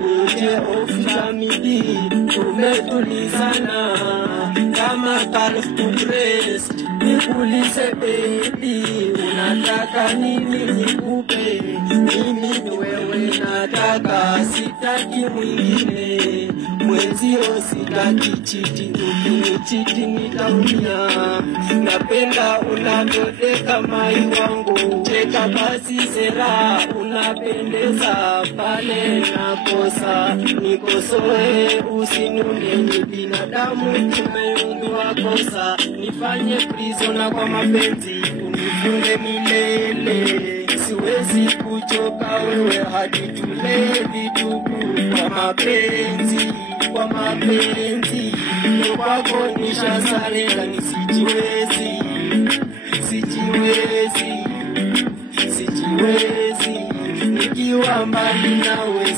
uje ofishamidi tumetulizana kama calf to breast. Nikuulize baby, unataka nini nikupe? Mimi ni wewe nataka, sitaki mwingine. Mwenzio sitaki chiti, ukinichiti nitaumia. Napenda unavyodeka mai wangu, cheka basi sera, unapendeza pale nakosa. Nikosoe usinune, ni binadamu tumeundwa kosa. Nifanye prisoner kwa mapenzi, unifunge milele. Siwezi kuchoka wewe hadi tule vitubu kwa mapenzi, kwa mapenzi. Kwako nishasarenda, nisijiwezi, sijiwezi, sijiwezi. Nikiwa mbali nawe